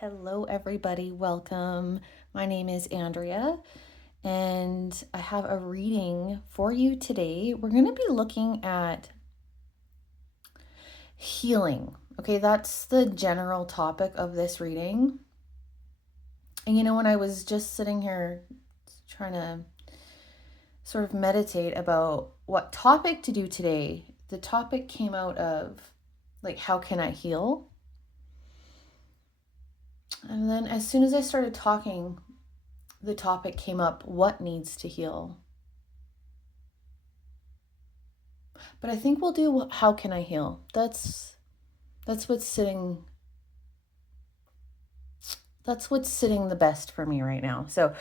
Hello, everybody. Welcome. My name is Andrea, and I have a reading for you today. We're going to be looking at healing. Okay, that's the general topic of this reading. And when I was just sitting here trying to sort of meditate about what topic to do today, the topic came out of how can I heal? And then as soon as I started talking, the topic came up, what needs to heal? But I think we'll do how can I heal? That's what's sitting the best for me right now. So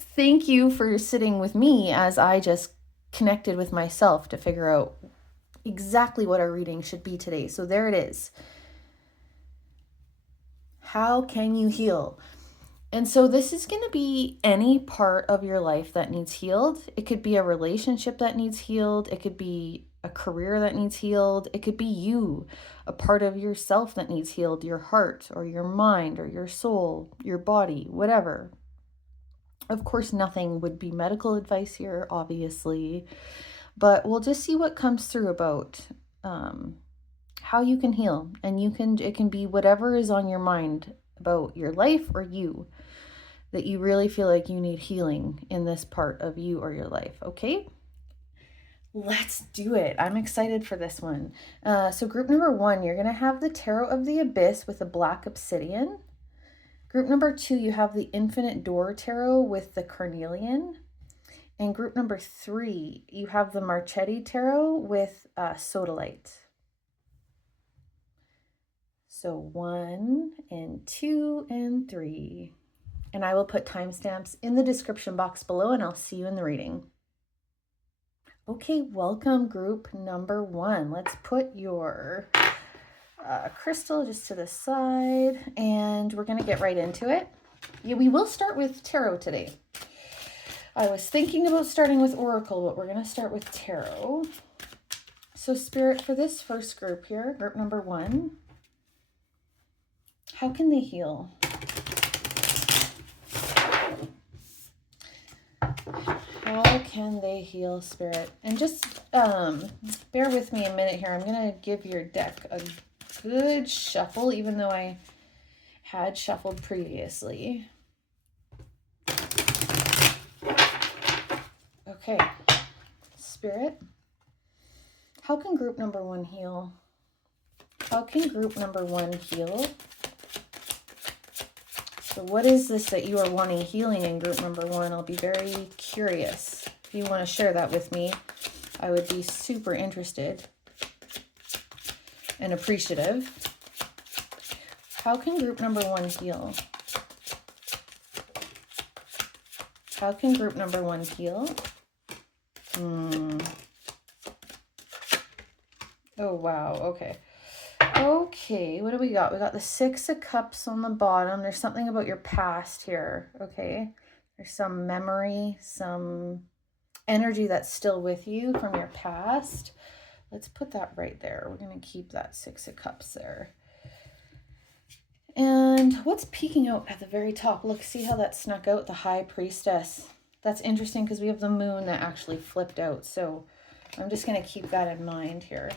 thank you for sitting with me as I just connected with myself to figure out exactly what our reading should be today. So there it is. How can you heal? And so this is going to be any part of your life that needs healed. It could be a relationship that needs healed. It could be a career that needs healed. It could be you, a part of yourself that needs healed, your heart or your mind or your soul, your body, whatever. Of course, nothing would be medical advice here, obviously, but we'll just see what comes through about how you can heal. And it can be whatever is on your mind about your life or you, that you really feel like you need healing in this part of you or your life. Okay, let's do it. I'm excited for this one. So group number 1, you're going to have the Tarot of the Abyss with the Black Obsidian. Group number 2, you have the Infinite Door Tarot with the Carnelian. And group number 3, you have the Marchetti Tarot with Sodalite. So 1 and 2 and 3. And I will put timestamps in the description box below, and I'll see you in the reading. Okay, welcome group number 1. Let's put your crystal just to the side, and we're going to get right into it. Yeah, we will start with tarot today. I was thinking about starting with oracle, but we're going to start with tarot. So Spirit, for this first group here, group number 1, how can they heal? How can they heal, Spirit? And just bear with me a minute here. I'm going to give your deck a good shuffle, even though I had shuffled previously. Okay, Spirit, how can group number 1 heal? How can group number 1 heal? So what is this that you are wanting healing in group number 1? I'll be very curious. If you want to share that with me, I would be super interested and appreciative. How can group number 1 heal? How can group number 1 heal? Oh, wow. Okay. Okay, what do we got? We got the 6 of Cups on the bottom. There's something about your past here, okay? There's some memory, some energy that's still with you from your past. Let's put that right there. We're going to keep that 6 of Cups there. And what's peeking out at the very top? Look, see how that snuck out? The High Priestess. That's interesting because we have the moon that actually flipped out. So I'm just going to keep that in mind here.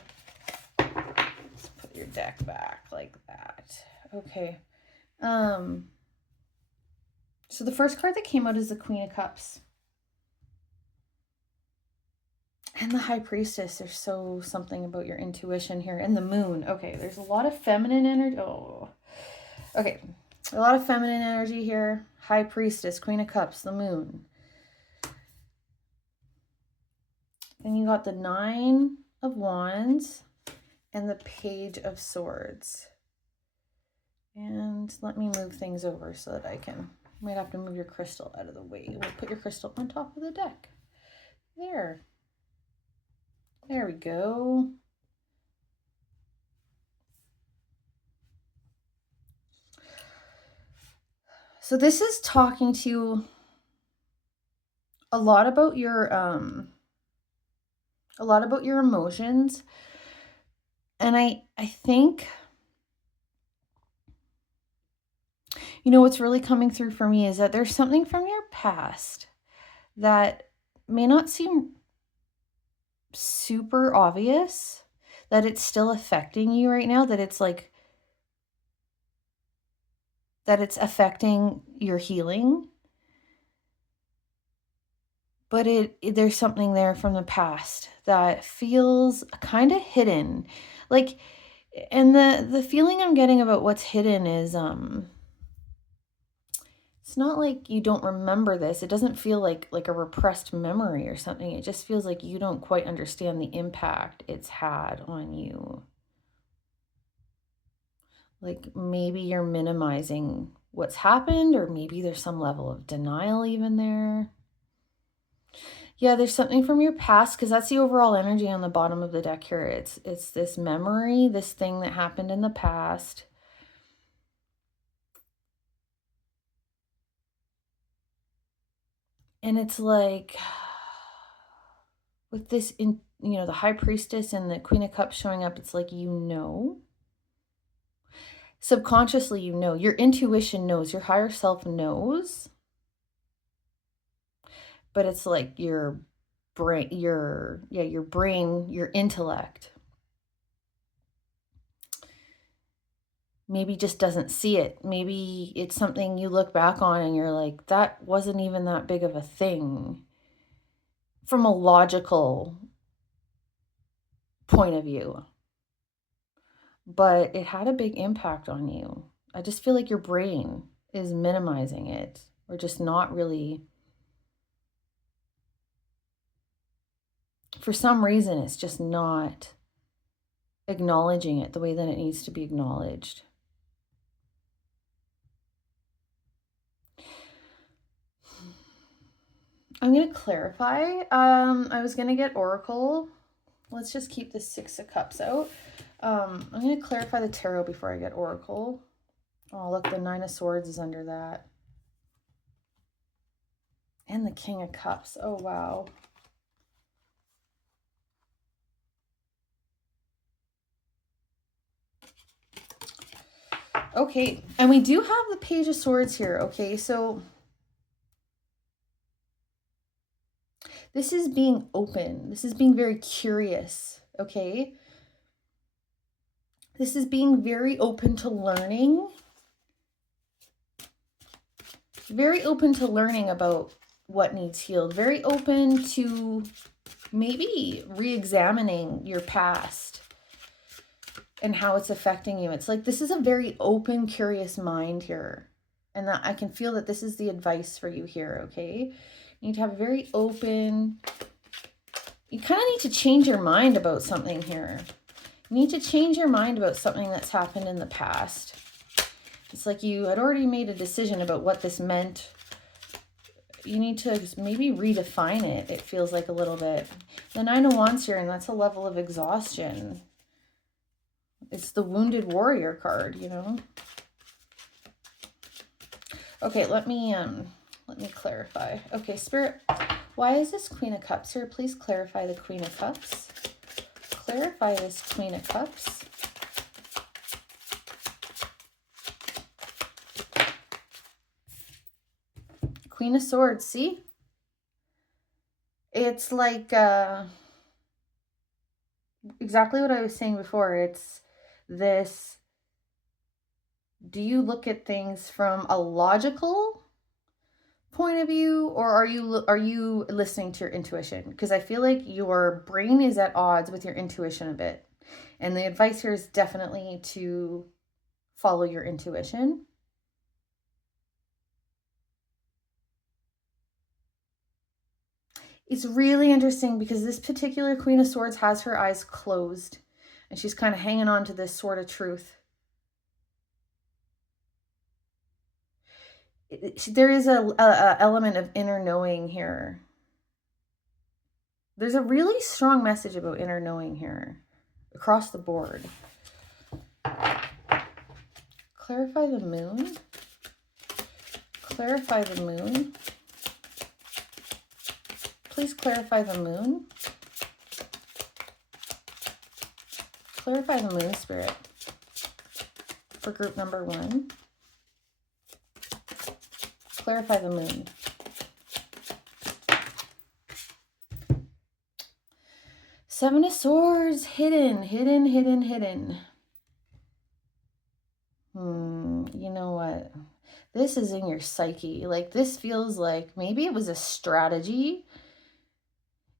Your deck back like that. Okay. So the first card that came out is the Queen of Cups. And the High Priestess. There's something about your intuition here. And the moon. Okay, there's a lot of feminine energy. Oh. Okay. A lot of feminine energy here. High Priestess, Queen of Cups, the moon. Then you got the 9 of Wands and the Page of Swords. And let me move things over so that I might have to move your crystal out of the way. We'll put your crystal on top of the deck. There we go. So this is talking to you a lot about your emotions. And I think You know, what's really coming through for me is that there's something from your past that may not seem super obvious, that it's still affecting you right now, that it's like, that it's affecting your healing. But there's something there from the past that feels kind of hidden. Like, and the feeling I'm getting about what's hidden is it's not like you don't remember this. It doesn't feel like a repressed memory or something. It just feels like you don't quite understand the impact it's had on you. Like maybe you're minimizing what's happened, or maybe there's some level of denial even there. Yeah, there's something from your past, because that's the overall energy on the bottom of the deck here. It's this memory, this thing that happened in the past. And it's like with this, the High Priestess and the Queen of Cups showing up, it's like, subconsciously, your intuition knows, your higher self knows, but it's like your brain, your intellect maybe just doesn't see it. Maybe it's something you look back on and you're like, that wasn't even that big of a thing from a logical point of view, but it had a big impact on you. I just feel like your brain is minimizing it, or just not really, for some reason, it's just not acknowledging it the way that it needs to be acknowledged. I'm going to clarify. I was going to get Oracle. Let's just keep the Six of Cups out. I'm going to clarify the tarot before I get Oracle. Oh, look, the Nine of Swords is under that. And the King of Cups. Oh, wow. Okay, and we do have the Page of Swords here. Okay, so this is being open. This is being very curious, okay? This is being very open to learning. Very open to learning about what needs healed. Very open to maybe re-examining your past and how it's affecting you. It's like this is a very open, curious mind here. And that I can feel that this is the advice for you here, okay? You need to have a very open, you kind of need to change your mind about something here. You need to change your mind about something that's happened in the past. It's like you had already made a decision about what this meant. You need to maybe redefine it, it feels like a little bit. The Nine of Wands here, and that's a level of exhaustion. It's the Wounded Warrior card, Okay, let me clarify. Okay, Spirit, why is this Queen of Cups here? Please clarify the Queen of Cups. Clarify this Queen of Cups. Queen of Swords, see? It's like exactly what I was saying before. It's this, do you look at things from a logical point of view, or are you listening to your intuition? Because I feel like your brain is at odds with your intuition a bit. And the advice here is definitely to follow your intuition. It's really interesting because this particular Queen of Swords has her eyes closed and she's kind of hanging on to this sword of truth. There is a element of inner knowing here. There's a really strong message about inner knowing here across the board. Clarify the Moon. Clarify the Moon. Please clarify the Moon. Clarify the Moon, Spirit, for group number 1. clarify the moon. Seven of Swords, hidden. You know what? This is in your psyche. Like, this feels like maybe it was a strategy.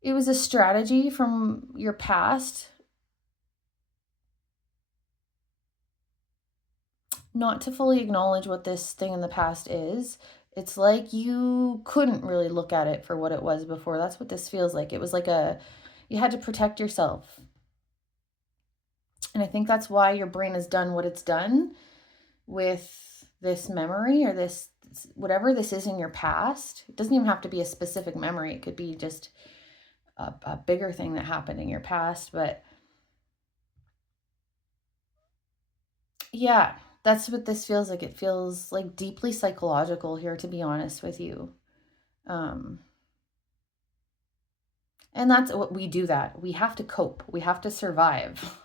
It was a strategy from your past not to fully acknowledge what this thing in the past is. It's like you couldn't really look at it for what it was before. That's what this feels like. It was like you had to protect yourself. And I think that's why your brain has done what it's done with this memory or this, whatever this is in your past. It doesn't even have to be a specific memory. It could be just a bigger thing that happened in your past. But yeah, that's what this feels like. It feels like deeply psychological here, to be honest with you. And that's what we do, that we have to cope. We have to survive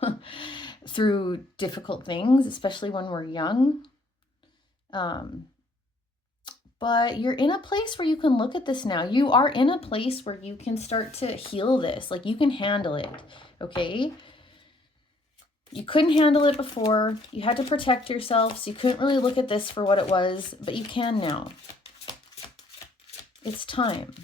through difficult things, especially when we're young. But you're in a place where you can look at this now. You are in a place where you can start to heal this. Like, you can handle it, okay? You couldn't handle it before. You had to protect yourself, so you couldn't really look at this for what it was, but you can now. It's time.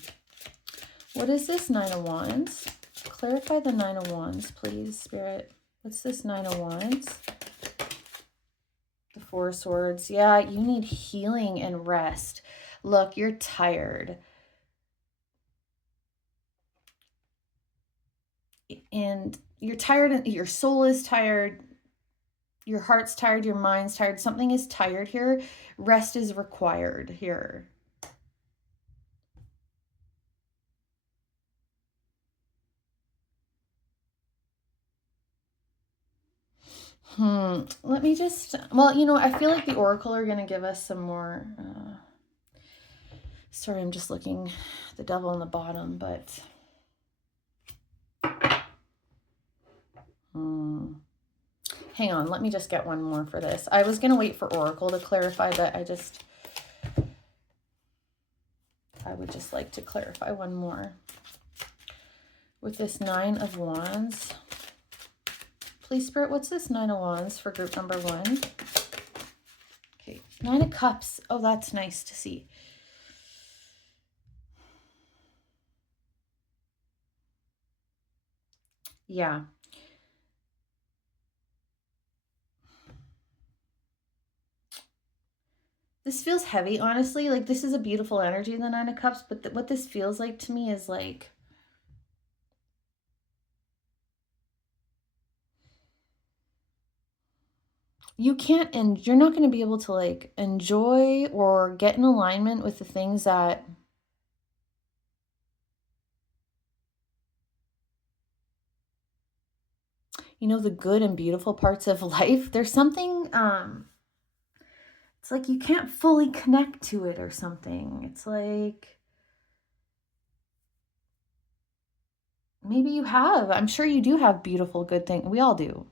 What is this Nine of Wands? Clarify the Nine of Wands, please, Spirit. What's this Nine of Wands? The Four of Swords. Yeah, you need healing and rest. Look, you're tired. And you're tired, and your soul is tired. Your heart's tired, your mind's tired. Something is tired here. Rest is required here. Let me just, well, you know, I feel like the Oracle are going to give us some more, sorry, I'm just looking, the Devil on the bottom, but, hang on, let me just get one more for this. I was going to wait for Oracle to clarify, but I would just like to clarify one more. With this Nine of Wands, please, Spirit, what's this Nine of Wands for group number 1? Okay, Nine of Cups. Oh, that's nice to see. Yeah. This feels heavy, honestly. Like, this is a beautiful energy, the Nine of Cups, but what this feels like to me is like, you're not going to be able to like enjoy or get in alignment with the things that you know, the good and beautiful parts of life. There's something, it's like you can't fully connect to it or something. It's like, maybe you have, I'm sure you do have beautiful, good things. We all do,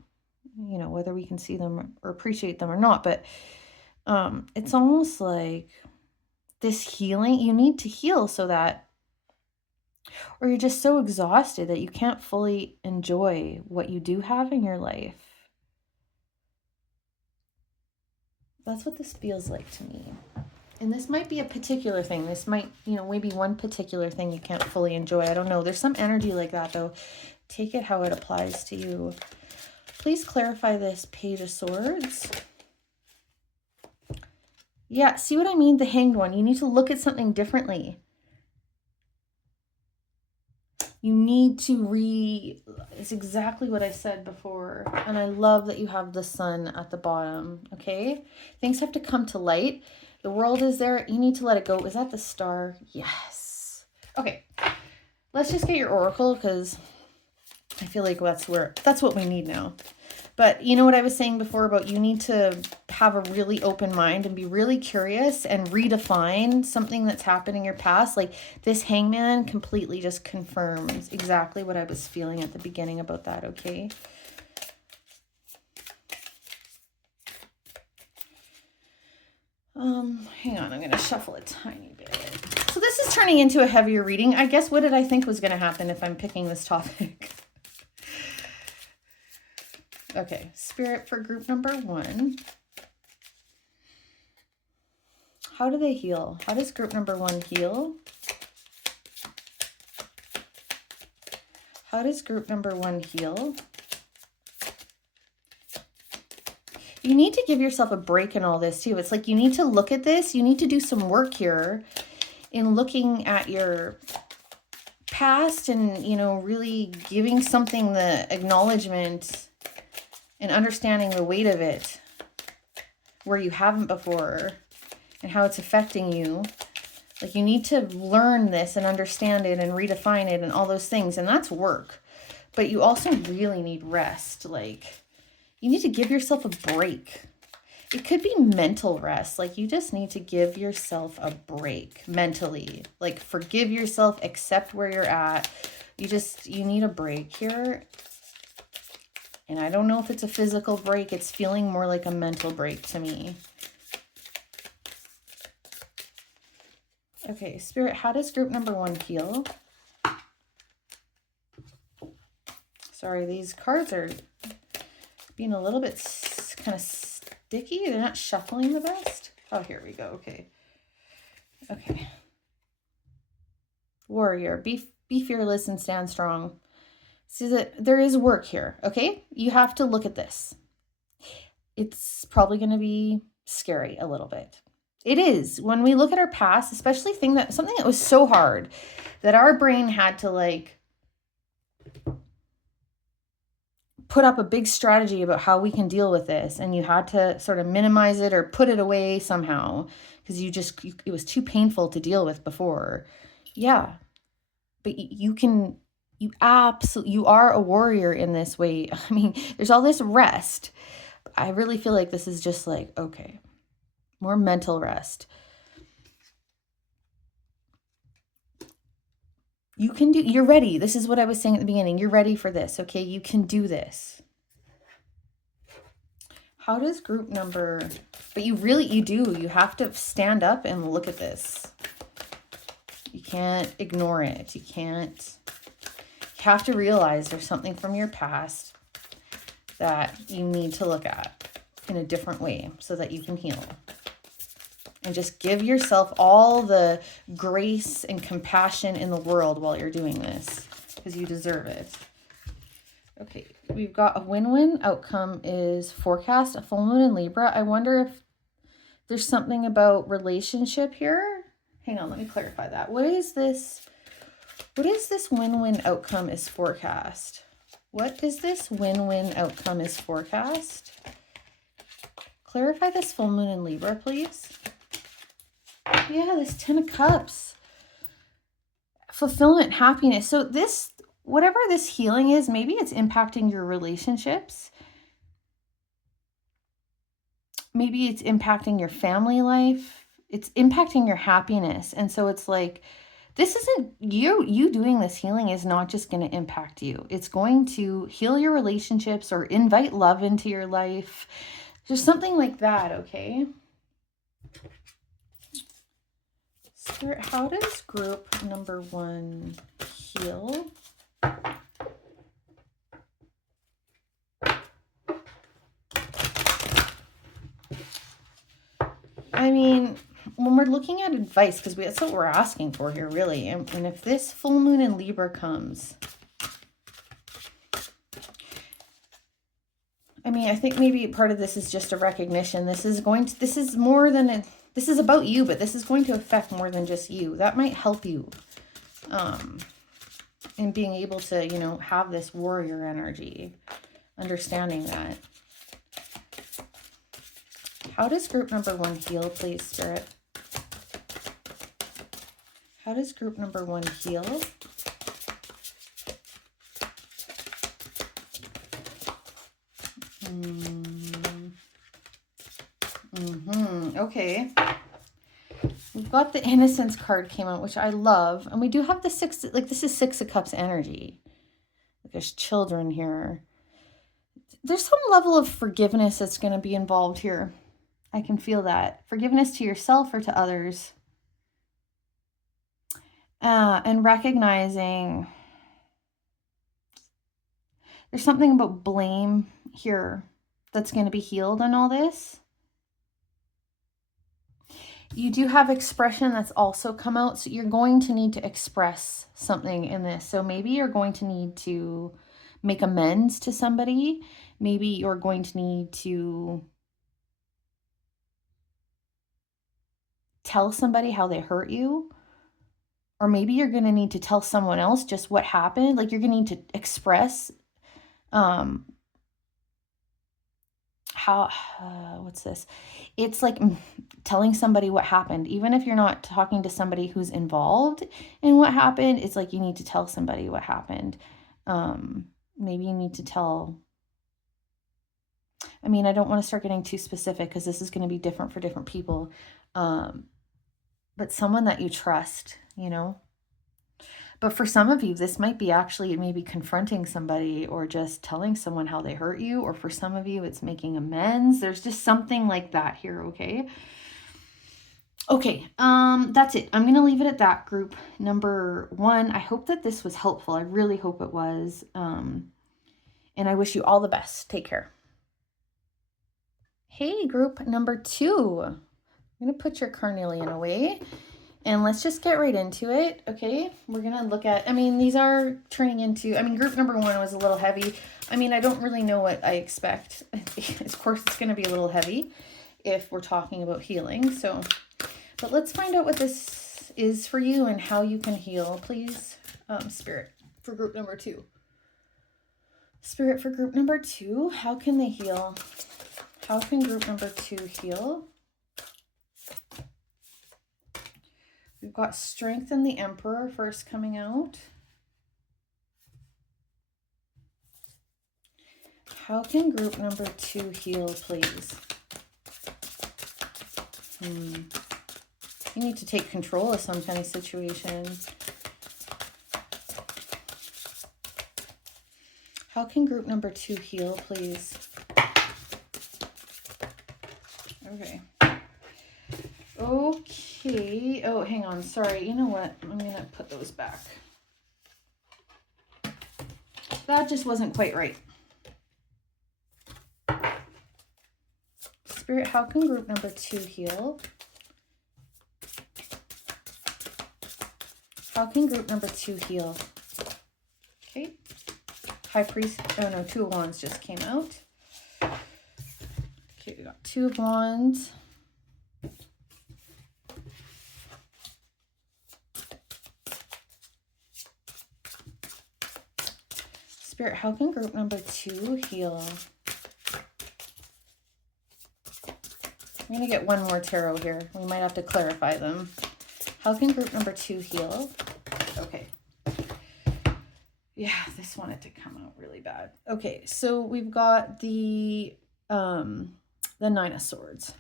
you know, whether we can see them or appreciate them or not, but it's almost like this healing, you need to heal so that, or you're just so exhausted that you can't fully enjoy what you do have in your life. That's what this feels like to me. And this might be a particular thing. This might, you know, maybe one particular thing you can't fully enjoy. I don't know. There's some energy like that, though. Take it how it applies to you. Please clarify this Page of Swords. Yeah, see what I mean? The Hanged One. You need to look at something differently. You need to it's exactly what I said before. And I love that you have the Sun at the bottom, okay? Things have to come to light. The world is there. You need to let it go. Is that the Star? Yes. Okay. Let's just get your Oracle, because I feel like that's what we need now. But you know what I was saying before about you need to have a really open mind and be really curious and redefine something that's happened in your past. Like, this Hangman completely just confirms exactly what I was feeling at the beginning about that, okay? Hang on, I'm going to shuffle a tiny bit. So this is turning into a heavier reading. I guess what did I think was going to happen if I'm picking this topic? Okay, Spirit for group number 1. How do they heal? How does group number 1 heal? How does group number 1 heal? You need to give yourself a break in all this too. It's like you need to look at this. You need to do some work here in looking at your past and, you know, really giving something the acknowledgement and understanding the weight of it where you haven't before and how it's affecting you. Like you need to learn this and understand it and redefine it and all those things. And that's work. But you also really need rest. Like you need to give yourself a break. It could be mental rest. Like you just need to give yourself a break mentally. Like forgive yourself, accept where you're at. You need a break here. And I don't know if it's a physical break. It's feeling more like a mental break to me. Okay, Spirit, how does group number 1 heal? Sorry, these cards are being a little bit kind of sticky. They're not shuffling the best. Oh, here we go. Okay. Okay. Warrior, be fearless and stand strong. See that there is work here, okay? You have to look at this. It's probably going to be scary a little bit. It is. When we look at our past, especially something that was so hard that our brain had to like put up a big strategy about how we can deal with this, and you had to sort of minimize it or put it away somehow because it was too painful to deal with before. Yeah. But you are a warrior in this way. I mean, there's all this rest. I really feel like this is just like, okay, more mental rest. You're ready. This is what I was saying at the beginning. You're ready for this. Okay. You can do this. How does group number, but you have to stand up and look at this. You can't ignore it. You have to realize there's something from your past that you need to look at in a different way so that you can heal. And just give yourself all the grace and compassion in the world while you're doing this, because you deserve it. Okay, we've got a win-win outcome is forecast, a full moon in Libra. I wonder if there's something about relationship here. Hang on, let me clarify that. What is this win-win outcome is forecast? What is this win-win outcome is forecast? Clarify this full moon in Libra, please. Yeah, this 10 of Cups. Fulfillment, happiness. So whatever this healing is, maybe it's impacting your relationships. Maybe it's impacting your family life. It's impacting your happiness. And so it's like, this isn't you doing this healing is not just going to impact you. It's going to heal your relationships or invite love into your life. There's something like that, okay? Spirit, how does group number 1 heal? I mean, when we're looking at advice, because that's what we're asking for here, really. And if this full moon in Libra comes, I mean, I think maybe part of this is just a recognition. This is about you, but this is going to affect more than just you. That might help you in being able to, have this warrior energy, understanding that. How does group number 1 heal, please, Spirit? How does group number 1 heal? Okay. We've got the Innocence card came out, which I love. And we do have the 6, like this is 6 of Cups energy. There's children here. There's some level of forgiveness that's going to be involved here. I can feel that. Forgiveness to yourself or to others. And recognizing there's something about blame here that's going to be healed in all this. You do have expression that's also come out. So you're going to need to express something in this. So maybe you're going to need to make amends to somebody. Maybe you're going to need to tell somebody how they hurt you. Or maybe you're going to need to tell someone else just what happened. Like you're going to need to express how, what's this? It's like telling somebody what happened. Even if you're not talking to somebody who's involved in what happened, it's like you need to tell somebody what happened. Maybe you need to tell, I mean, I don't want to start getting too specific because this is going to be different for different people. But someone that you trust, you know. But for some of you, this might be actually maybe confronting somebody or just telling someone how they hurt you. Or for some of you, it's making amends. There's just something like that here, okay? Okay, that's it. I'm going to leave it at that, group number 1. I hope that this was helpful. I really hope it was. And I wish you all the best. Take care. Hey, group number 2. I'm going to put your carnelian away. And let's just get right into it, okay? We're going to look at, I mean, these are turning into, I mean, group number 1 was a little heavy. I mean, I don't really know what I expect. Of course, it's going to be a little heavy if we're talking about healing. So, but let's find out what this is for you and how you can heal, please, Spirit, for group number 2. Spirit, for group number 2, how can they heal? How can group number 2 heal? We've got Strength and the Emperor first coming out. How can group number 2 heal, please? You need to take control of some kind of situation. How can group number 2 heal, please? Okay. Okay. Oh, hang on. Sorry. You know what? I'm going to put those back. That just wasn't quite right. Spirit, how can group number 2 heal? How can group number 2 heal? Okay. High Priest. Oh, no. 2 of Wands just came out. Okay. We got 2 of Wands. Spirit, how can group number 2 heal? I'm going to get one more tarot here. We might have to clarify them. How can group number 2 heal? Okay. Yeah, this wanted to come out really bad. Okay, so we've got the 9 of Swords.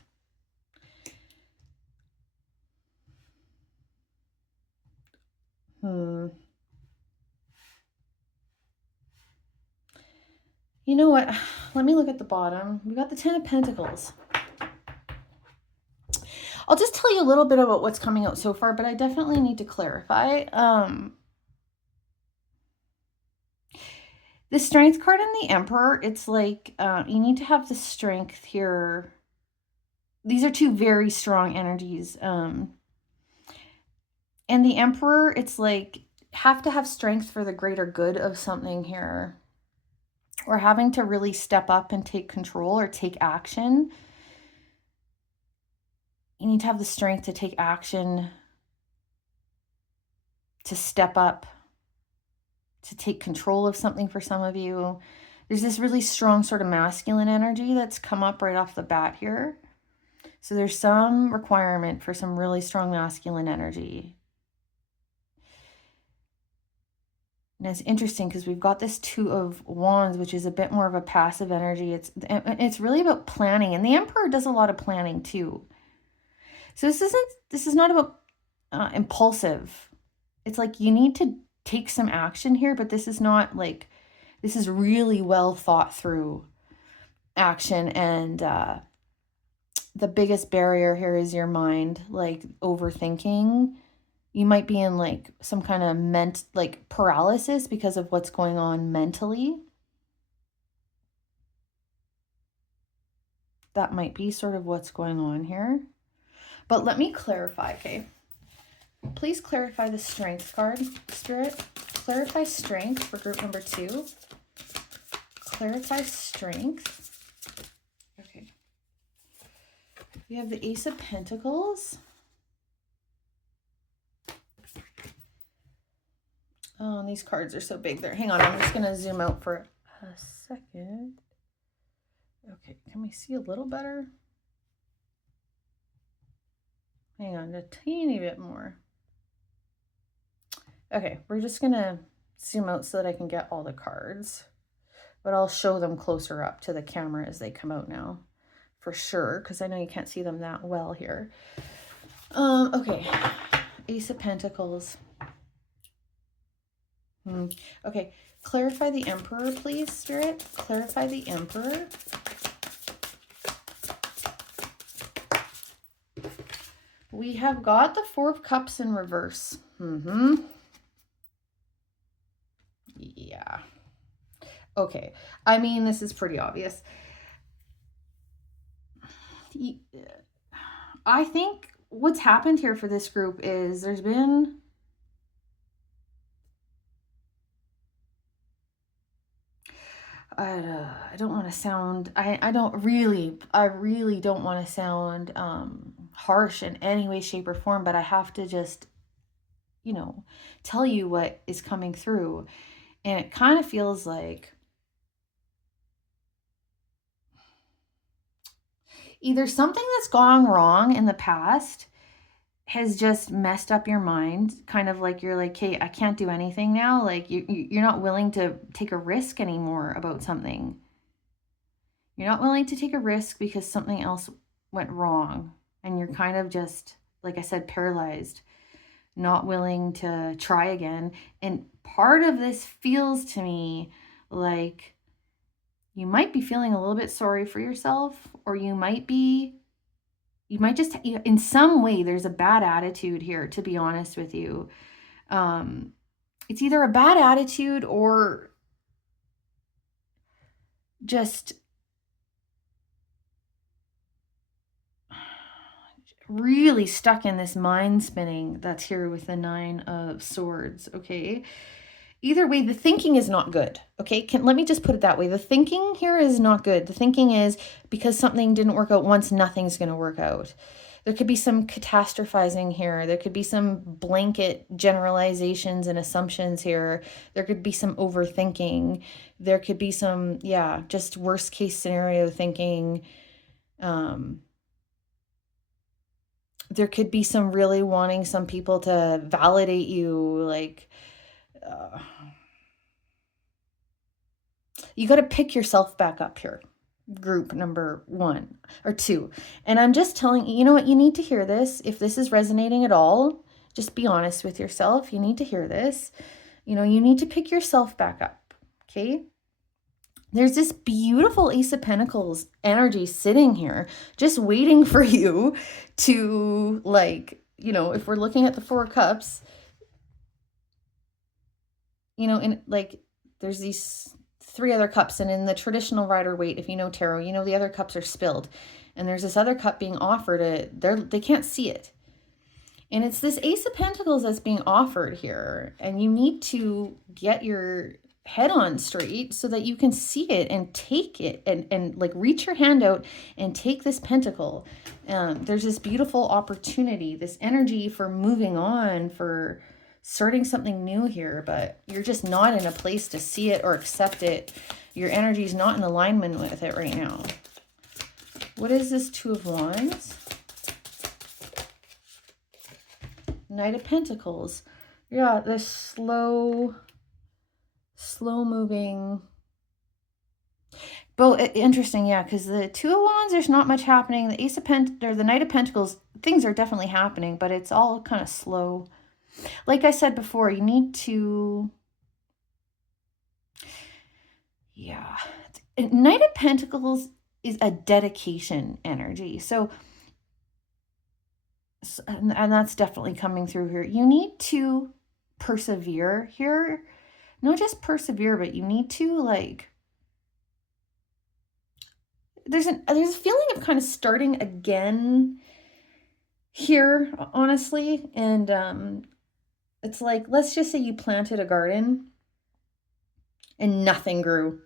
You know what? Let me look at the bottom. We got the 10 of Pentacles. I'll just tell you a little bit about what's coming out so far, but I definitely need to clarify. The Strength card and the Emperor, it's like you need to have the strength here. These are 2 very strong energies. And the Emperor, it's like have to have strength for the greater good of something here. Or having to really step up and take control or take action. You need to have the strength to take action, to step up, to take control of something for some of you. There's this really strong sort of masculine energy that's come up right off the bat here. So there's some requirement for some really strong masculine energy. And it's interesting because we've got this 2 of Wands, which is a bit more of a passive energy. It's really about planning. And the Emperor does a lot of planning too. So this is not about impulsive. It's like you need to take some action here, but this is not like, this is really well thought through action and the biggest barrier here is your mind, like overthinking. You might be in like some kind of like paralysis because of what's going on mentally. That might be sort of what's going on here. But let me clarify, okay? Please clarify the strength card, Spirit. Clarify strength for group number 2. Clarify strength. Okay. We have the Ace of Pentacles. Oh, and these cards are so big there. Hang on, I'm just going to zoom out for a second. Okay, can we see a little better? Hang on, a teeny bit more. Okay, we're just going to zoom out so that I can get all the cards. But I'll show them closer up to the camera as they come out now. For sure, because I know you can't see them that well here. Okay, Ace of Pentacles. Okay, clarify the Emperor, please, Spirit. Clarify the Emperor. We have got the Four of Cups in reverse. Yeah. Okay, I mean, this is pretty obvious. I think what's happened here for this group is there's been I don't want to sound, I really don't want to sound harsh in any way, shape, or form, but I have to just, tell you what is coming through. And it kind of feels like either something that's gone wrong in the past has just messed up your mind, kind of like you're like, hey, I can't do anything now. Like you're not willing to take a risk anymore about something. You're not willing to take a risk because something else went wrong. And you're kind of just, like I said, paralyzed, not willing to try again. And part of this feels to me like you might be feeling a little bit sorry for yourself, or you might just, in some way, there's a bad attitude here, to be honest with you. It's either a bad attitude or just really stuck in this mind spinning that's here with the Nine of Swords, okay? Either way, the thinking is not good, okay? Let me just put it that way. The thinking here is not good. The thinking is because something didn't work out once, nothing's going to work out. There could be some catastrophizing here. There could be some blanket generalizations and assumptions here. There could be some overthinking. There could be some, just worst case scenario thinking. There could be some really wanting some people to validate you, like, you got to pick yourself back up here, group number 1 or 2. And I'm just telling you, you know what, you need to hear this. If this is resonating at all, just be honest with yourself. You need to hear this. You need to pick yourself back up, okay? There's this beautiful Ace of Pentacles energy sitting here, just waiting for you to, like, if we're looking at the Four of Cups, and like, there's these 3 other cups, and in the traditional Rider-Waite, if you know tarot, the other cups are spilled, and there's this other cup being offered. They can't see it, and it's this Ace of Pentacles that's being offered here, and you need to get your head on straight so that you can see it and take it and like reach your hand out and take this pentacle. There's this beautiful opportunity, this energy for moving on, for starting something new here, but you're just not in a place to see it or accept it. Your energy is not in alignment with it right now. What is this Two of Wands? Knight of Pentacles. Yeah, this slow moving. But interesting, yeah, because the Two of Wands, there's not much happening. The the Knight of Pentacles, things are definitely happening, but it's all kind of slow. Like I said before, you need to, Knight of Pentacles is a dedication energy. So, and that's definitely coming through here. You need to persevere here. Not just persevere, but you need to like, there's a feeling of kind of starting again here, honestly. And it's like, let's just say you planted a garden and nothing grew.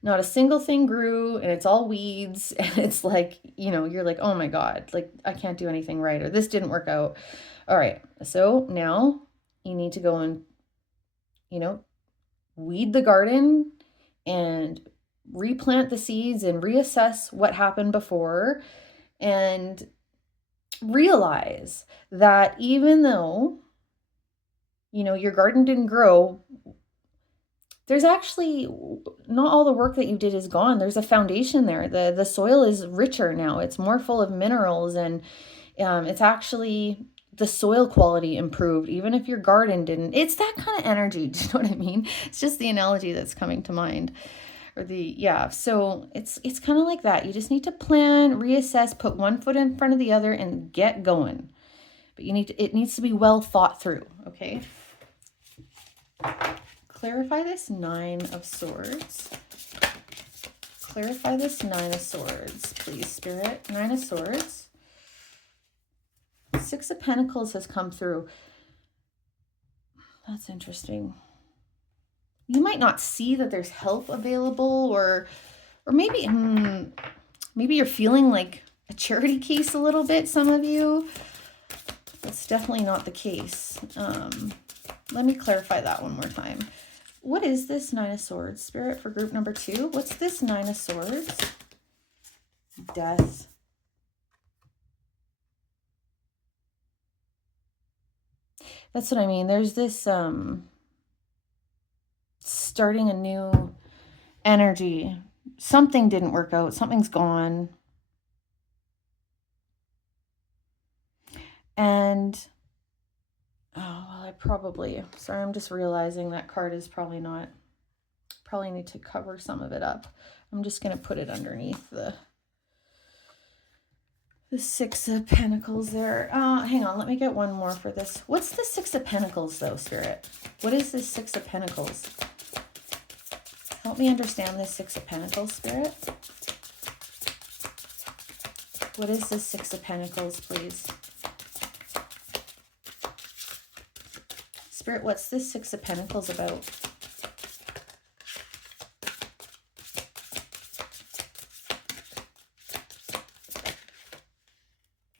Not a single thing grew, and it's all weeds. And it's like, you're like, oh my God, like I can't do anything right, or this didn't work out. All right. So now you need to go and, weed the garden and replant the seeds and reassess what happened before, and realize that even though, your garden didn't grow, there's actually not all the work that you did is gone. There's a foundation there. The soil is richer now. It's more full of minerals, and it's actually the soil quality improved, even if your garden didn't. It's that kind of energy. Do you know what I mean? It's just the analogy that's coming to mind. So it's kind of like that. You just need to plan, reassess, put one foot in front of the other, and get going. But it needs to be well thought through. Okay. Clarify this Nine of Swords. Clarify this Nine of Swords, please, Spirit. Nine of Swords. Six of Pentacles has come through. That's interesting. You might not see that there's help available, or maybe you're feeling like a charity case a little bit, some of you. That's definitely not the case. Let me clarify that one more time. What is this Nine of Swords, Spirit, for group number 2? What's this Nine of Swords? Death. That's what I mean. There's this starting a new energy. Something didn't work out. Something's gone. And sorry, I'm just realizing that card is probably need to cover some of it up. I'm just going to put it underneath the Six of Pentacles there. Hang on, let me get one more for this. What's the Six of Pentacles though, Spirit? What is this Six of Pentacles? Help me understand this Six of Pentacles, Spirit. What is this Six of Pentacles, please? Spirit, what's this Six of Pentacles about?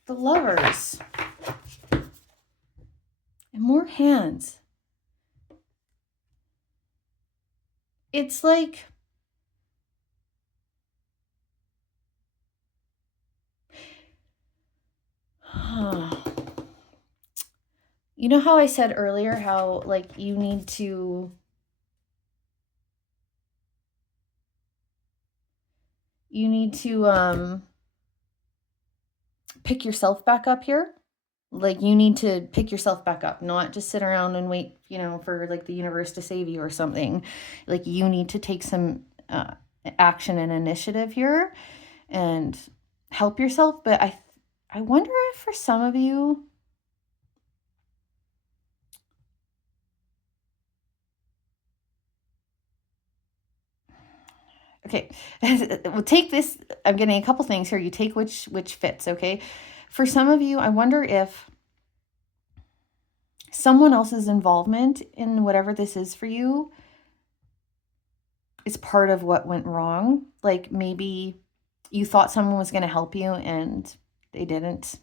The Lovers. And more hands. It's like, you know how I said earlier how like you need to pick yourself back up here. Like you need to pick yourself back up, not just sit around and wait, for like the universe to save you or something. Like you need to take some action and initiative here and help yourself. But I wonder if for some of you, okay, we'll take this. I'm getting a couple things here. You take which fits, okay? For some of you, I wonder if someone else's involvement in whatever this is for you is part of what went wrong. Like maybe you thought someone was going to help you and they didn't.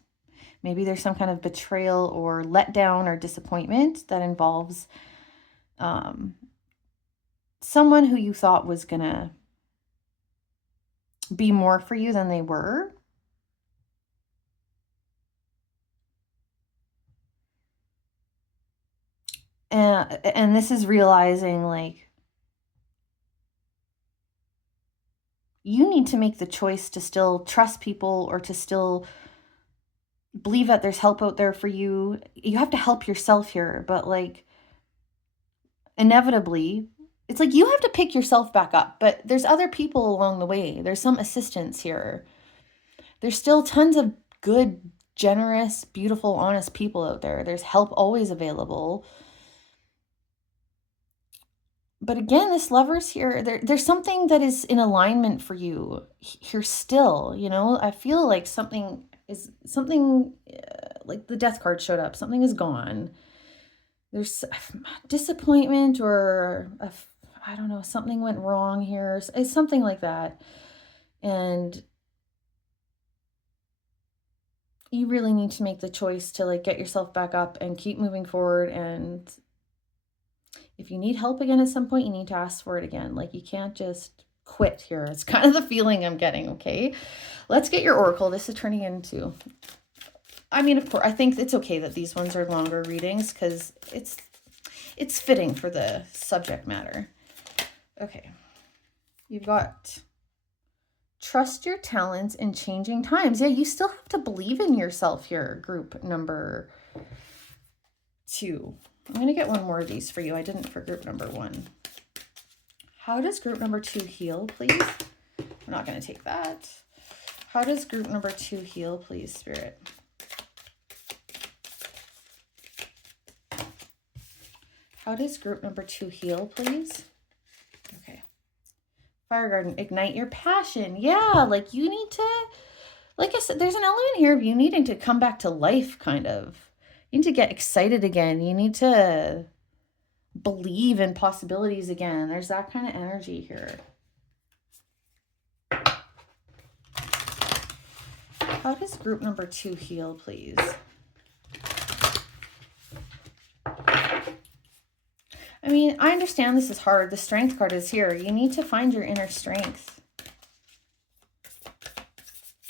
Maybe there's some kind of betrayal or letdown or disappointment that involves someone who you thought was going to be more for you than they were. And this is realizing like you need to make the choice to still trust people or to still believe that there's help out there for you. You have to help yourself here, but like inevitably it's like you have to pick yourself back up, but there's other people along the way. There's some assistance here. There's still tons of good, generous, beautiful, honest people out there. There's help always available. But again, this Lover's here, there's something that is in alignment for you here still, you know? I feel like something like the Death card showed up. Something is gone. There's disappointment or I don't know, something went wrong here. It's something like that. And you really need to make the choice to like get yourself back up and keep moving forward. And if you need help again at some point, you need to ask for it again. Like you can't just quit here. It's kind of the feeling I'm getting. Okay, let's get your oracle. This is turning into, I mean, of course, I think it's okay that these ones are longer readings because it's fitting for the subject matter. Okay, you've got trust your talents in changing times. Yeah, you still have to believe in yourself here, group number 2. I'm going to get one more of these for you. I didn't for group number 1. How does group number 2 heal, please? I'm not going to take that. How does group number 2 heal, please, Spirit? How does group number 2 heal, please? Okay. Fire Garden, ignite your passion. Yeah, like you need to, like I said, there's an element here of you needing to come back to life, kind of. You need to get excited again. You need to believe in possibilities again. There's that kind of energy here. How does group number 2 heal, please? I mean, I understand this is hard. The Strength card is here. You need to find your inner strength.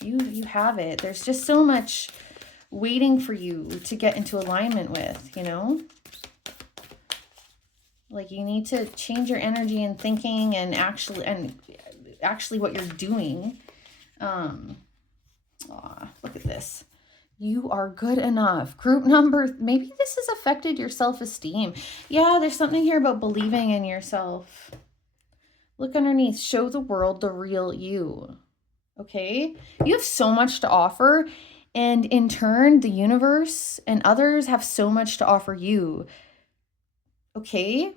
You have it. There's just so much waiting for you to get into alignment with, you know? Like you need to change your energy and thinking and actually what you're doing. Look at this. You are good enough. Group number, maybe this has affected your self-esteem. Yeah, there's something here about believing in yourself. Look underneath. Show the world the real you. Okay? You have so much to offer. And in turn, the universe and others have so much to offer you. Okay?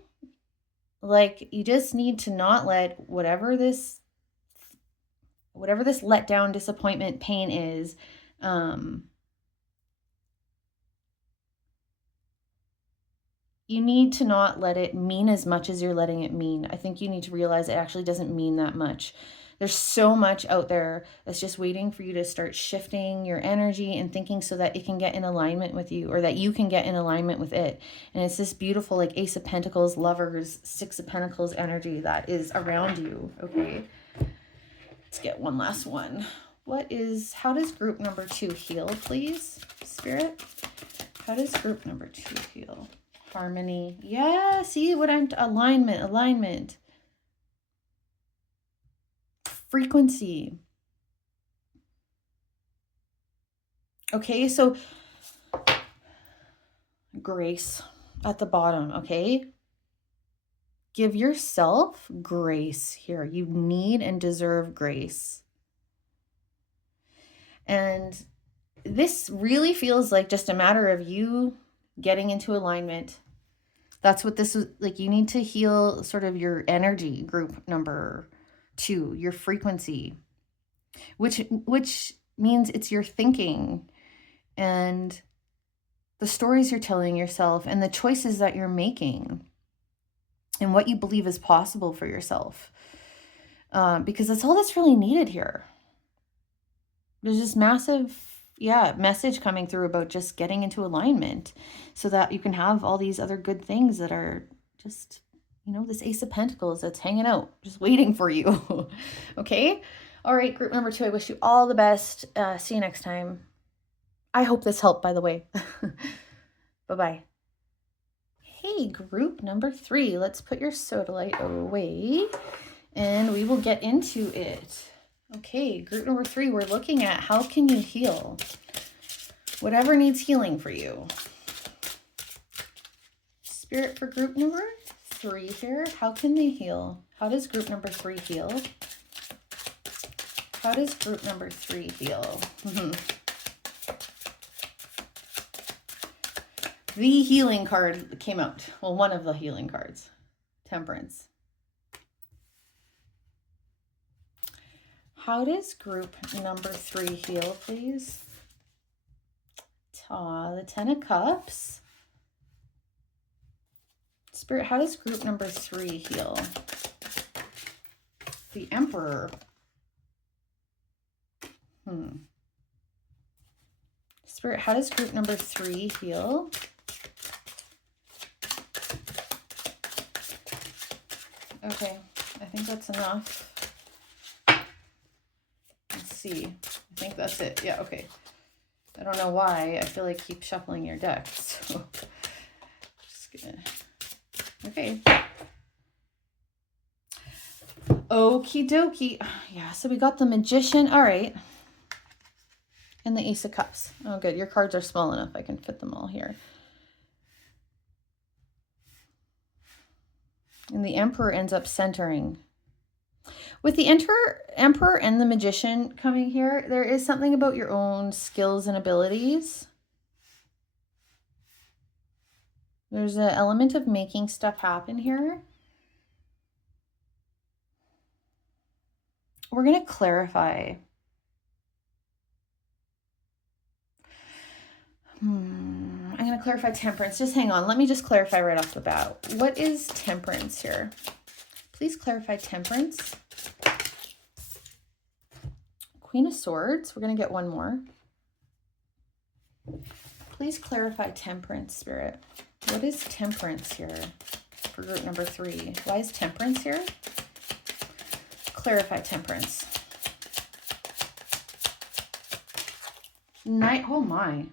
Like, you just need to not let whatever this letdown, disappointment, pain is, you need to not let it mean as much as you're letting it mean. I think you need to realize it actually doesn't mean that much. There's so much out there that's just waiting for you to start shifting your energy and thinking so that it can get in alignment with you, or that you can get in alignment with it. And it's this beautiful like Ace of Pentacles, Lovers, Six of Pentacles energy that is around you. Okay. Let's get one last one. How does group number 2 heal, please, Spirit? How does group number 2 heal? Harmony. Yeah, see what alignment. Frequency. Okay, so grace at the bottom, okay? Give yourself grace here. You need and deserve grace. And this really feels like just a matter of you getting into alignment. That's what this is like. You need to heal sort of your energy, group number 2, your frequency, which means it's your thinking and the stories you're telling yourself and the choices that you're making and what you believe is possible for yourself. Because that's all that's really needed here. There's this massive message coming through about just getting into alignment so that you can have all these other good things that are just, you know, this Ace of Pentacles that's hanging out, just waiting for you. Okay? All right, group number 2, I wish you all the best. See you next time. I hope this helped, by the way. Bye-bye. Hey, group number 3, let's put your sodalite away and we will get into it. Okay, group number 3, we're looking at how can you heal? Whatever needs healing for you. Spirit for group number 3 here, how can they heal? How does group number 3 heal? How does group number 3 heal? The healing card came out. Well, one of the healing cards. Temperance. How does group number 3 heal, please? The 10 of Cups. Spirit, how does group number 3 heal? The Emperor. Spirit, how does group number 3 heal? Okay, I think that's enough. Let's see. I think that's it. Yeah, okay. I don't know why. I feel like keep shuffling your deck. So just gonna... Okay. Okie dokie. Yeah, so we got the Magician. All right. And the Ace of Cups. Oh, good. Your cards are small enough. I can fit them all here. And the Emperor ends up centering. With the Emperor and the Magician coming here, there is something about your own skills and abilities. There's an element of making stuff happen here. We're going to clarify. I'm going to clarify temperance. Just hang on. Let me just clarify right off the bat. What is temperance here? Please clarify temperance. Queen of Swords. We're going to get one more. Please clarify temperance, Spirit. What is temperance here for group number 3? Why is temperance here? Clarify temperance. Oh my.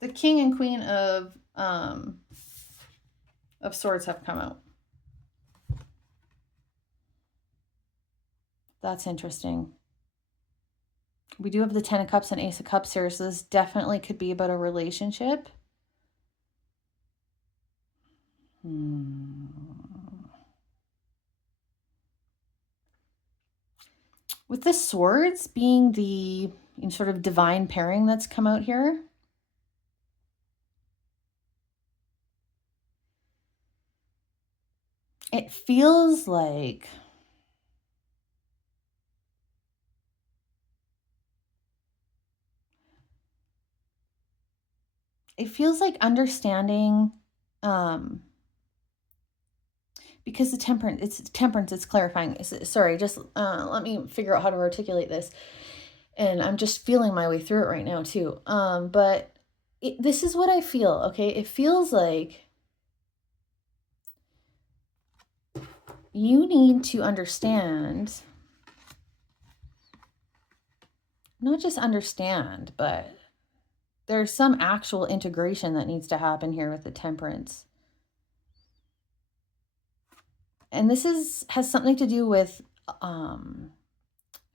The King and Queen of Swords have come out. That's interesting. We do have the 10 of Cups and Ace of Cups here, so this definitely could be about a relationship. With the Swords being the sort of divine pairing that's come out here, it feels like understanding, because the temperance, it's clarifying. Sorry, just let me figure out how to articulate this. And I'm just feeling my way through it right now too. But this is what I feel, okay? It feels like you need to understand, not just understand, but there's some actual integration that needs to happen here with the temperance. And this has something to do with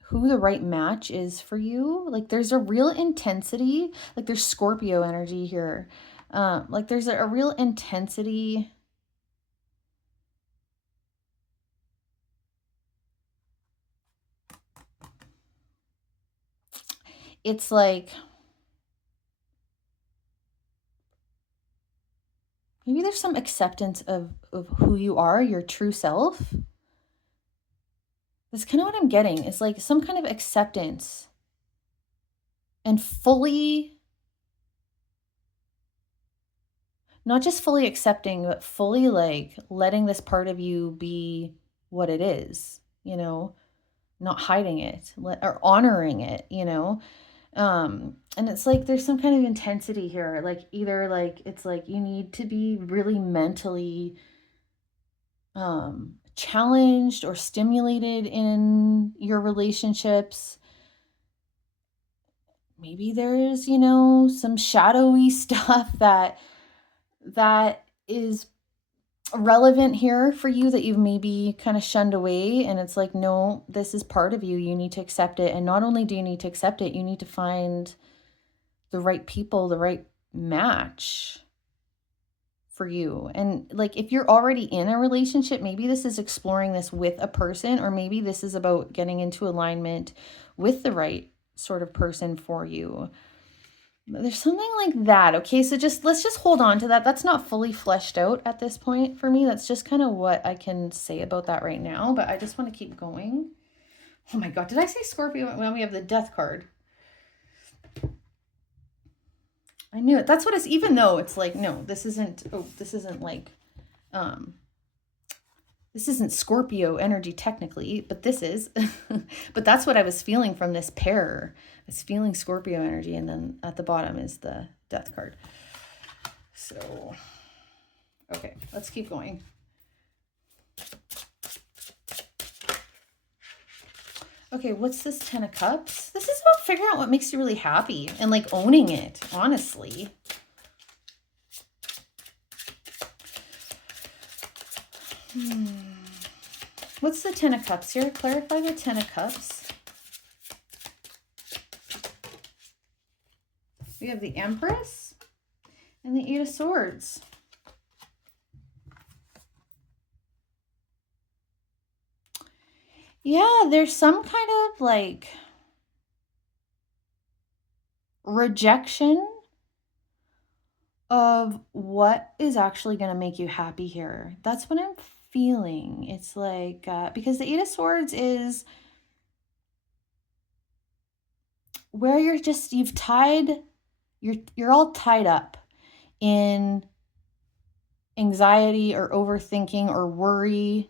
who the right match is for you. Like there's a real intensity, like there's Scorpio energy here. Like there's a real intensity. It's like maybe there's some acceptance of who you are, your true self. That's kind of what I'm getting. It's like some kind of acceptance and fully, not just fully accepting, but fully like letting this part of you be what it is, you know, not hiding it or honoring it, you know. And it's like there's some kind of intensity here, like either like it's like you need to be really mentally challenged or stimulated in your relationships. Maybe there's, you know, some shadowy stuff that is relevant here for you that you've maybe kind of shunned away, and it's like, no, this is part of you. You need to accept it. And not only do you need to accept it, you need to find the right people, the right match for you. And like, if you're already in a relationship, maybe this is exploring this with a person, or maybe this is about getting into alignment with the right sort of person for you. There's something like that. Okay, so let's just hold on to that. That's not fully fleshed out at this point for me. That's just kind of what I can say about that right now, but I just want to keep going. Oh my God, did I say Scorpio when we have the Death card? I knew it. That's what it's, even though it's like, no, this isn't this isn't Scorpio energy technically, but this is. But that's what I was feeling from this pair. I was feeling Scorpio energy, and then at the bottom is the Death card. So, okay, let's keep going. Okay, what's this Ten of Cups? This is about figuring out what makes you really happy and like owning it, honestly. What's the Ten of Cups here? Clarify the Ten of Cups. We have the Empress and the Eight of Swords. Yeah, there's some kind of like rejection of what is actually going to make you happy here. That's what I'm feeling. It's like, because the Eight of Swords is where you're all tied up in anxiety or overthinking or worry.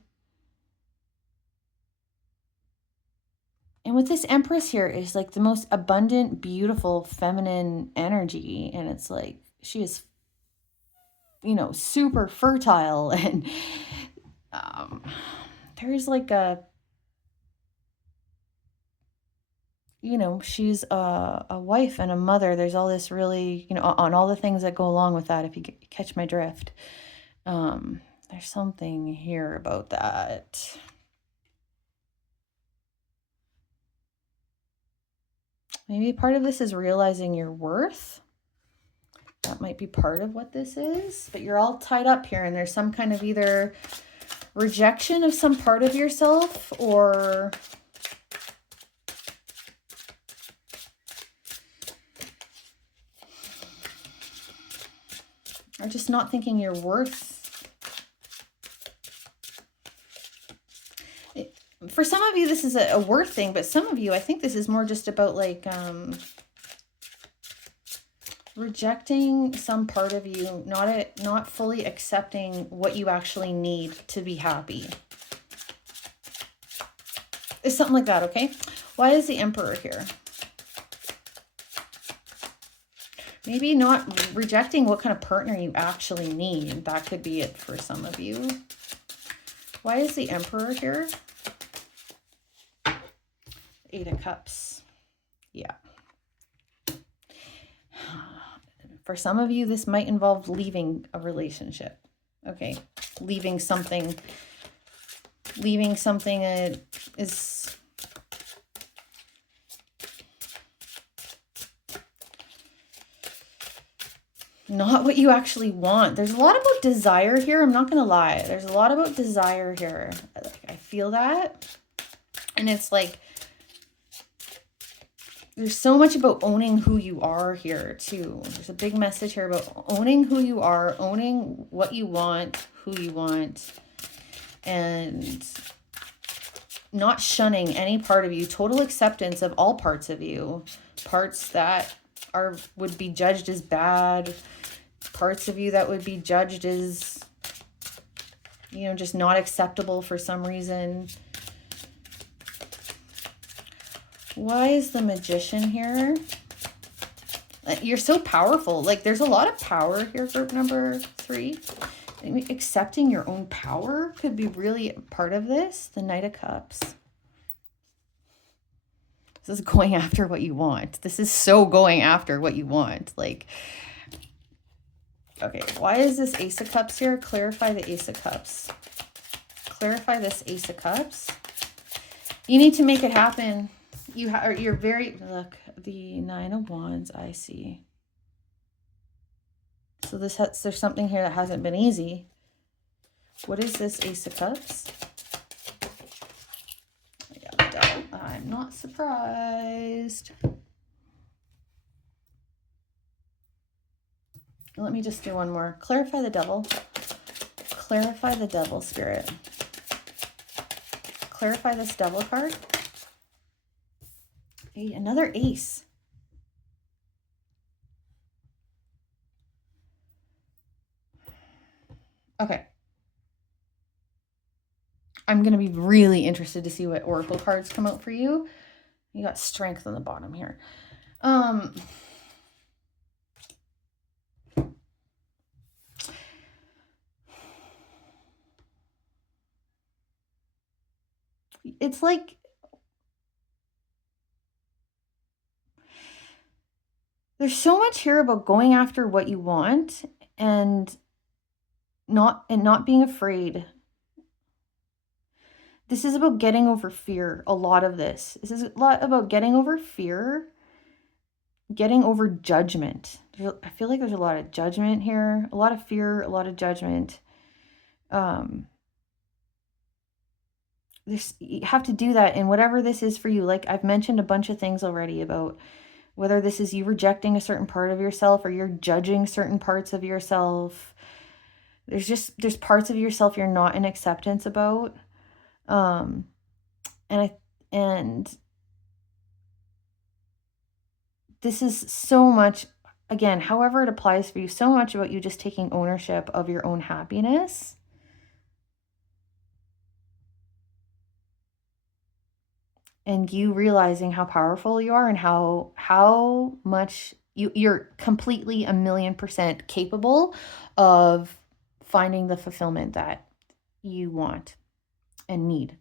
And with this Empress here is like the most abundant, beautiful, feminine energy. And it's like, she is, super fertile. And there's like she's a wife and a mother. There's all this really, on all the things that go along with that, if you catch my drift. There's something here about that. Maybe part of this is realizing your worth. That might be part of what this is, but you're all tied up here, and there's some kind of either rejection of some part of yourself, or just not thinking you're worth. For some of you, this is a worth thing, but some of you, I think this is more just about like rejecting some part of you, not fully accepting what you actually need to be happy. It's something like that, okay? Why is the Emperor here? Maybe not rejecting what kind of partner you actually need. That could be it for some of you. Why is the Emperor here? Eight of Cups. Yeah. For some of you, this might involve leaving a relationship. Okay. Leaving something is not what you actually want. There's a lot about desire here. I'm not going to lie. There's a lot about desire here. I feel that. And it's like, there's so much about owning who you are here too. There's a big message here about owning who you are, owning what you want, who you want, and not shunning any part of you. Total acceptance of all parts of you. Parts that would be judged as bad. Parts of you that would be judged as, just not acceptable for some reason. Why is the Magician here? You're so powerful. Like, there's a lot of power here, group number 3. Accepting your own power could be really part of this. The Knight of Cups. This is going after what you want. This is so going after what you want. Like, okay, why is this Ace of Cups here? Clarify the Ace of Cups. Clarify this Ace of Cups. You need to make it happen. You're very, look, the Nine of Wands, I see. So there's something here that hasn't been easy. What is this Ace of Cups? Yeah, the Devil. I'm not surprised. Let me just do one more. Clarify the Devil. Clarify the Devil, Spirit. Clarify this Devil card. Hey, another Ace. Okay. I'm going to be really interested to see what Oracle cards come out for you. You got Strength on the bottom here. It's like there's so much here about going after what you want and not being afraid. This is about getting over fear. A lot of this. This is a lot about getting over fear, getting over judgment. I feel like there's a lot of judgment here, a lot of fear, a lot of judgment. You have to do that in whatever this is for you. Like I've mentioned a bunch of things already about whether this is you rejecting a certain part of yourself or you're judging certain parts of yourself. There's parts of yourself you're not in acceptance about. And this is so much, again, however it applies for you, so much about you just taking ownership of your own happiness. And you realizing how powerful you are and how much you're completely 1,000,000% capable of finding the fulfillment that you want and need.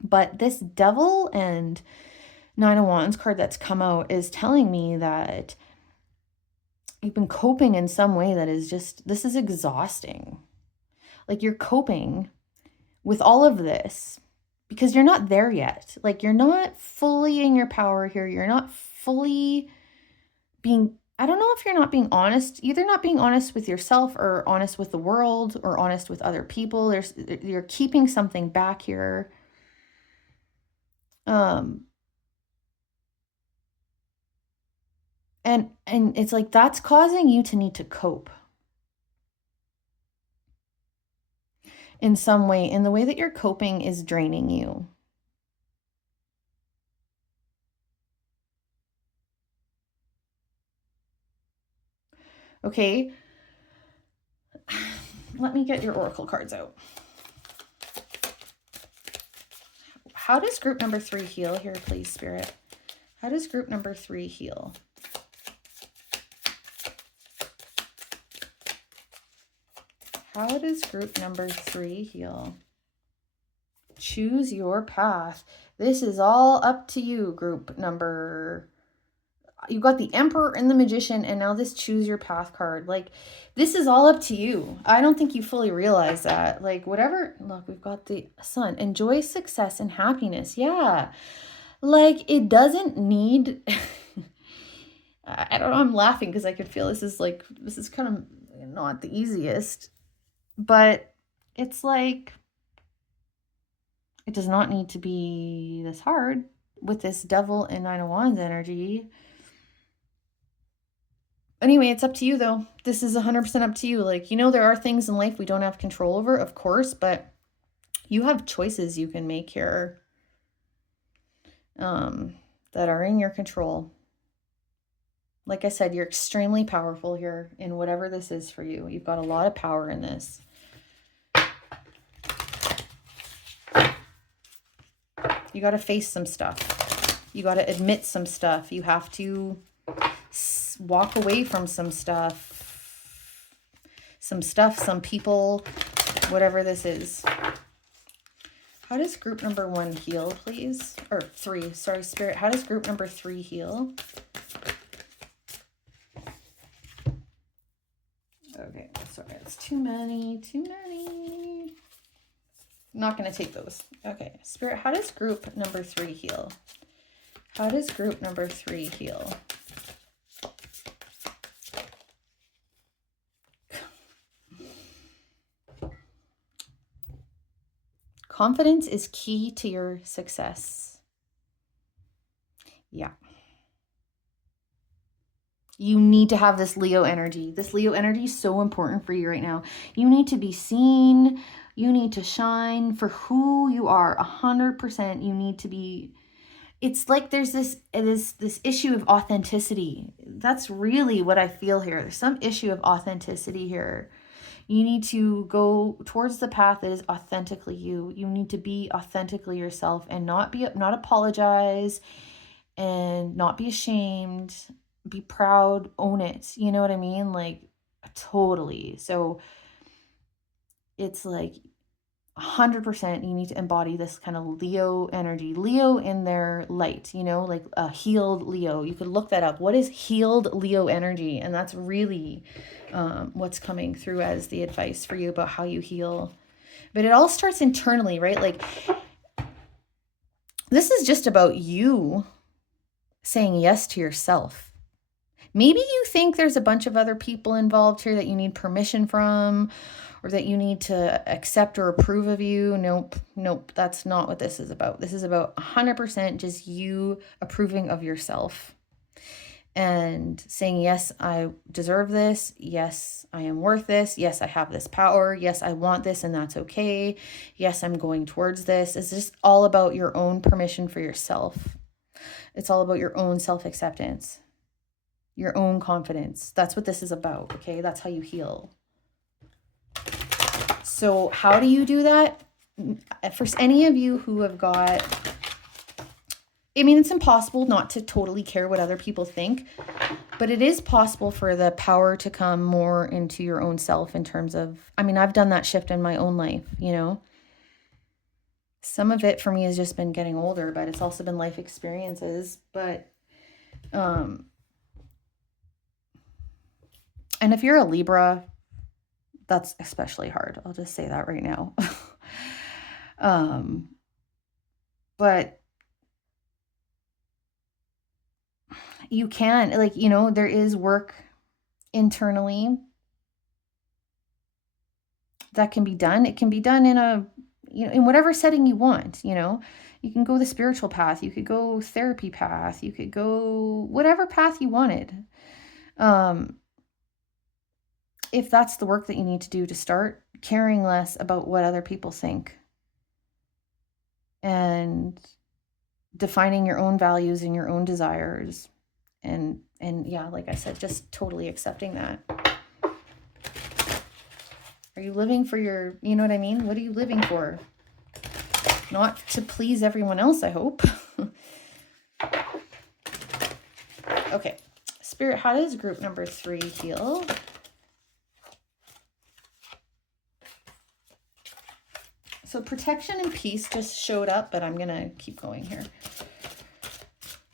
But this Devil and Nine of Wands card that's come out is telling me that you've been coping in some way that is just, this is exhausting. Like you're coping with all of this because you're not there yet. Like you're not fully in your power here. You're not fully being, I don't know if you're not being honest, either not being honest with yourself or honest with the world or honest with other people. You're keeping something back here. And it's like, that's causing you to need to cope in some way. And the way that you're coping is draining you. Okay. Let me get your Oracle cards out. How does group number 3 heal here, please, Spirit? How does group number 3 heal? How does group number 3 heal? Choose your path. This is all up to you, group number. You got the Emperor and the Magician, and now this choose your path card. Like, this is all up to you. I don't think you fully realize that. Like, whatever. Look, we've got the Sun. Enjoy success and happiness. Yeah. Like, it doesn't need... I don't know. I'm laughing because I could feel this is kind of not the easiest. But it's like, it does not need to be this hard with this Devil and Nine of Wands energy. Anyway, it's up to you, though. This is 100% up to you. Like, there are things in life we don't have control over, of course, but you have choices you can make here that are in your control. Like I said, you're extremely powerful here in whatever this is for you. You've got a lot of power in this. You got to face some stuff. You got to admit some stuff. You have to walk away from some people, whatever this is. How does group number 1 heal, please? Or 3, sorry, Spirit. How does group number 3 heal? Okay, sorry, it's too many. Not going to take those. Okay, Spirit, how does group number 3 heal? How does group number 3 heal? Confidence is key to your success. Yeah. You need to have this Leo energy. This Leo energy is so important for you right now. You need to be seen. You need to shine for who you are. 100%. You need to be. It's like there's this issue of authenticity. That's really what I feel here. There's some issue of authenticity here. You need to go towards the path that is authentically you. You need to be authentically yourself and not apologize and not be ashamed. Be proud, own it. You know what I mean? Like, totally. So it's like 100% you need to embody this kind of Leo energy. Leo in their light, like a healed Leo. You could look that up. What is healed Leo energy? And that's really what's coming through as the advice for you about how you heal. But it all starts internally, right? Like, this is just about you saying yes to yourself. Maybe you think there's a bunch of other people involved here that you need permission from, or that you need to accept or approve of you. Nope. That's not what this is about. This is about 100% just you approving of yourself and saying, yes, I deserve this. Yes, I am worth this. Yes, I have this power. Yes, I want this, and that's okay. Yes, I'm going towards this. It's just all about your own permission for yourself. It's all about your own self-acceptance. Your own confidence. That's what this is about, okay? That's how you heal. So how do you do that? For any of you who have got, it's impossible not to totally care what other people think, but it is possible for the power to come more into your own self in terms of, I've done that shift in my own life, Some of it for me has just been getting older, but it's also been life experiences. But, and if you're a Libra, that's especially hard. I'll just say that right now. But you can, there is work internally that can be done. It can be done in in whatever setting you want, You can go the spiritual path. You could go therapy path. You could go whatever path you wanted. If that's the work that you need to do to start caring less about what other people think and defining your own values and your own desires. And yeah, like I said, just totally accepting that. Are you living for your, you know what I mean? What are you living for? Not to please everyone else, I hope. Okay. Spirit, how does group number 3 heal? So protection and peace just showed up, but I'm going to keep going here.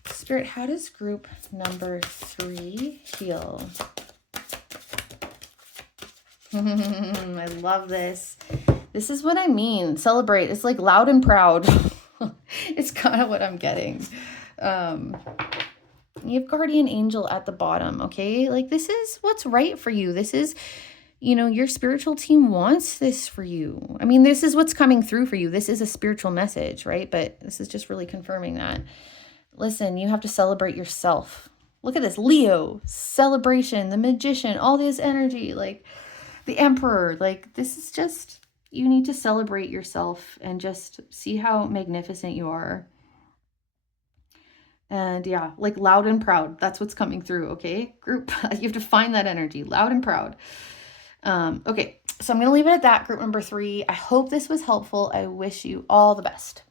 Spirit, how does group number 3 heal? I love this. This is what I mean. Celebrate. It's like loud and proud. It's kind of what I'm getting. You have guardian angel at the bottom, okay? Like, this is what's right for you. This is, your spiritual team wants this for you. This is what's coming through for you. This is a spiritual message, right? But this is just really confirming that. Listen, you have to celebrate yourself. Look at this. Leo, celebration, the magician, all this energy, like the emperor. Like, this is just, you need to celebrate yourself and just see how magnificent you are. And yeah, like loud and proud. That's what's coming through, okay? Group, you have to find that energy, loud and proud. Okay, so I'm going to leave it at that, group number 3. I hope this was helpful. I wish you all the best.